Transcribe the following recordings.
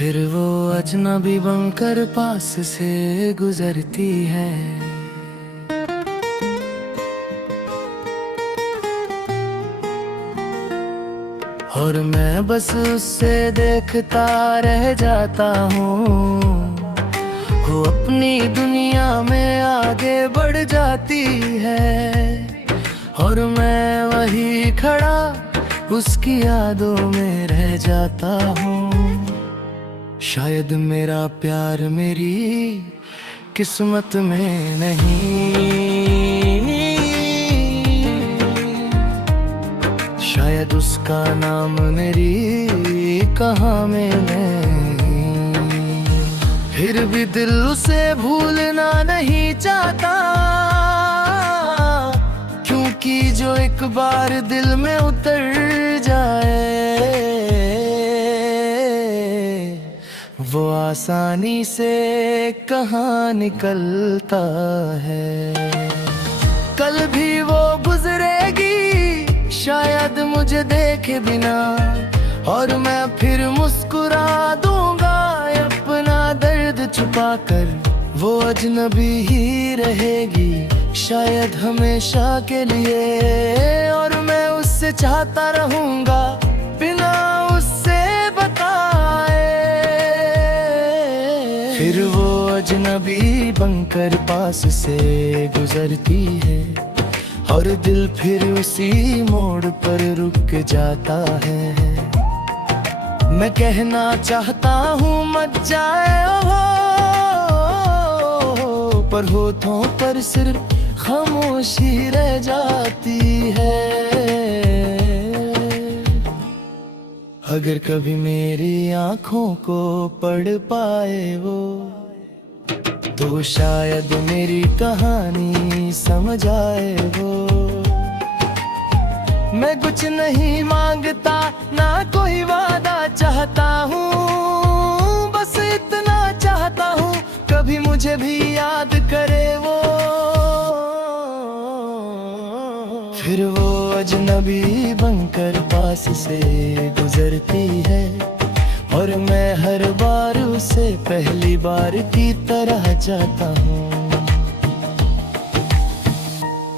फिर वो अजनबी बनकर पास से गुजरती है। और मैं बस उससे देखता रह जाता हूँ। वो अपनी दुनिया में आगे बढ़ जाती है और मैं वही खड़ा उसकी यादों में रह जाता हूँ। शायद मेरा प्यार मेरी किस्मत में नहीं, शायद उसका नाम मेरी कहाँ में नहीं। फिर भी दिल उसे भूलना नहीं चाहता, क्योंकि जो एक बार दिल में उतर जाए वो आसानी से कहाँ निकलता है। कल भी वो गुजरेगी शायद मुझे देखे बिना, और मैं फिर मुस्कुरा दूंगा अपना दर्द छुपाकर। वो अजनबी ही रहेगी शायद हमेशा के लिए, और मैं उससे चाहता रहूंगा बिना उससे बताए। फिर वो अजनबी बनकर पास से गुजरती है और दिल फिर उसी मोड़ पर रुक जाता है। मैं कहना चाहता हूँ मत जाए वो, पर होठों पर सिर्फ खामोशी रह जाती है। अगर कभी मेरी आँखों को पढ़ पाए वो, तो शायद मेरी कहानी समझ आए वो। मैं कुछ नहीं मांगता ना कोई वादा चाहता हूँ, बस इतना चाहता हूँ कभी मुझे भी याद करे वो। फिर वो अजनबी बनकर पास से गुजरती है और मैं हर बार उसे पहली बार की तरह जाता हूँ।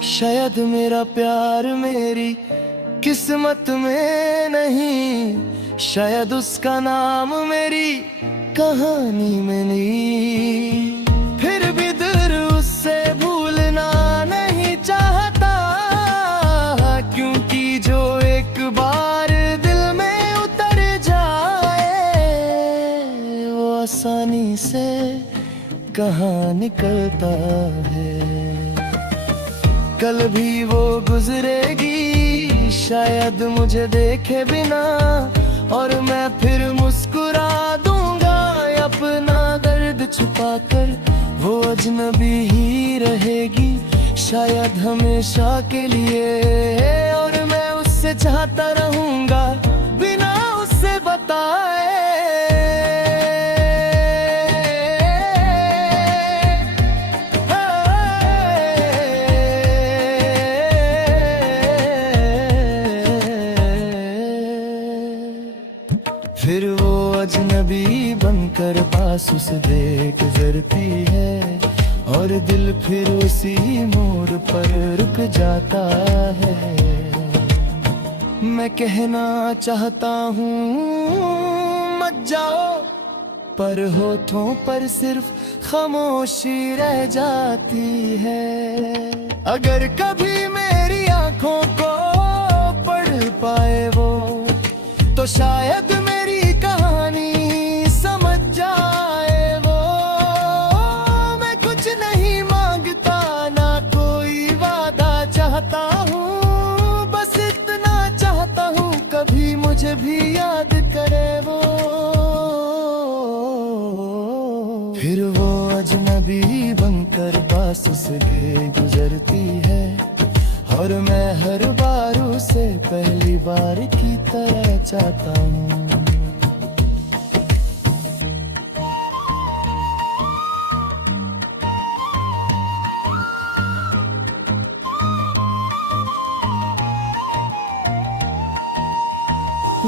शायद मेरा प्यार मेरी किस्मत में नहीं, शायद उसका नाम मेरी कहानी में नहीं। फिर भी दिल उससे भूलना नहीं चाहता, क्योंकि जो एक बार दिल में उतर जाए वो आसानी से कहाँ निकलता है। कल भी वो गुजरेगी शायद मुझे देखे बिना, और मैं फिर मुस्कुरा दूंगा अपना दर्द छुपाकर। वो अजनबी ही रहेगी शायद हमेशा के लिए, और मैं उससे चाहता रहूंगा बिना उससे बताए। फिर वो अजनबी बनकर पास उसे देख गुजरती है और दिल फिर उसी मोड़ पर रुक जाता है। मैं कहना चाहता हूँ मत जाओ, पर होठों पर सिर्फ खामोशी रह जाती है। अगर कभी मेरी आंखों को पढ़ पाए वो, तो शायद मेरी कहानी समझ जाए वो। मैं कुछ नहीं मांगता ना कोई वादा चाहता हूँ, बस इतना चाहता हूँ कभी मुझे भी याद करे वो। फिर वो अजनबी बनकर पास से गुजरती है और मैं हर बार उसे पहली बार की तरह चाहता हूँ।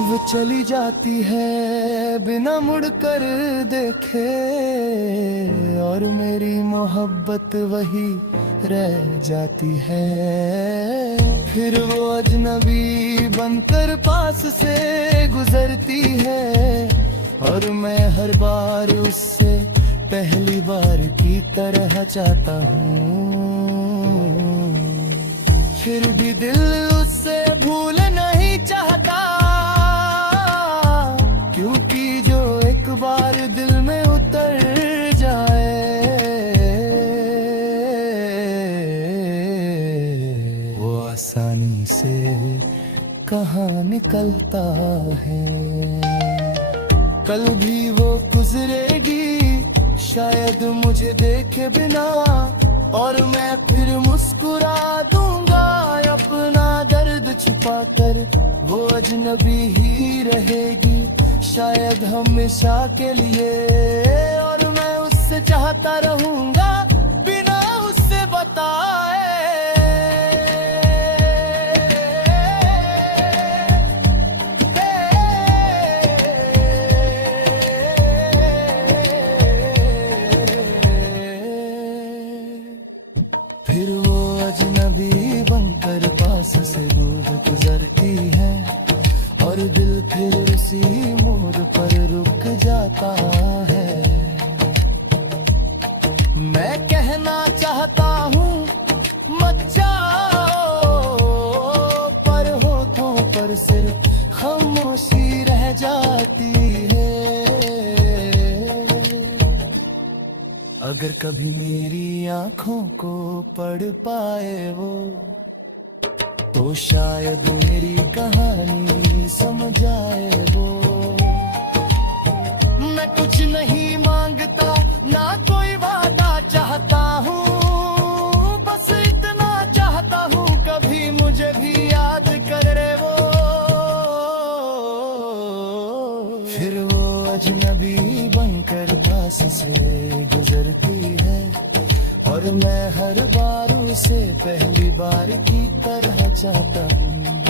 वो चली जाती है बिना मुड़कर देखे, और मेरी मोहब्बत वही रह जाती है। फिर वो अजनबी बनकर पास से गुजरती है, और मैं हर बार उससे पहली बार की तरह चाहता हूँ। फिर भी दिल उससे भूल नहीं चाहता, क्योंकि जो एक बार दिल में उतर जाए वो आसानी से कहाँ निकलता है। कल भी वो गुजरेगी शायद मुझे देखे बिना, और मैं फिर मुस्कुरा दूंगा अपना दर्द छुपा कर। वो अजनबी ही रहेगी शायद हमेशा के लिए, और मैं उससे चाहता रहूंगा बिना उससे बताए। फिर वो अजनबी बनकर पास से दूर गुजरती है, और दिल फिर उसी मोड़ पर रुक जाता है। मैं कहना चाहता हूँ मत जाओ, पर होठों पर सिर्फ खामोशी रह जाती है। अगर कभी मेरी आंखों को पढ़ पाए वो, तो शायद मेरी कहानी समझ आए वो। मैं कुछ नहीं मांगता ना कोई वादा चाहता हूँ, बस इतना चाहता हूँ कभी मुझे भी याद करे वो। फिर वो अजनबी बनकर पास से गुजरती है, और मैं हर बार उसे पहली बार की तरह चाहता हूँ।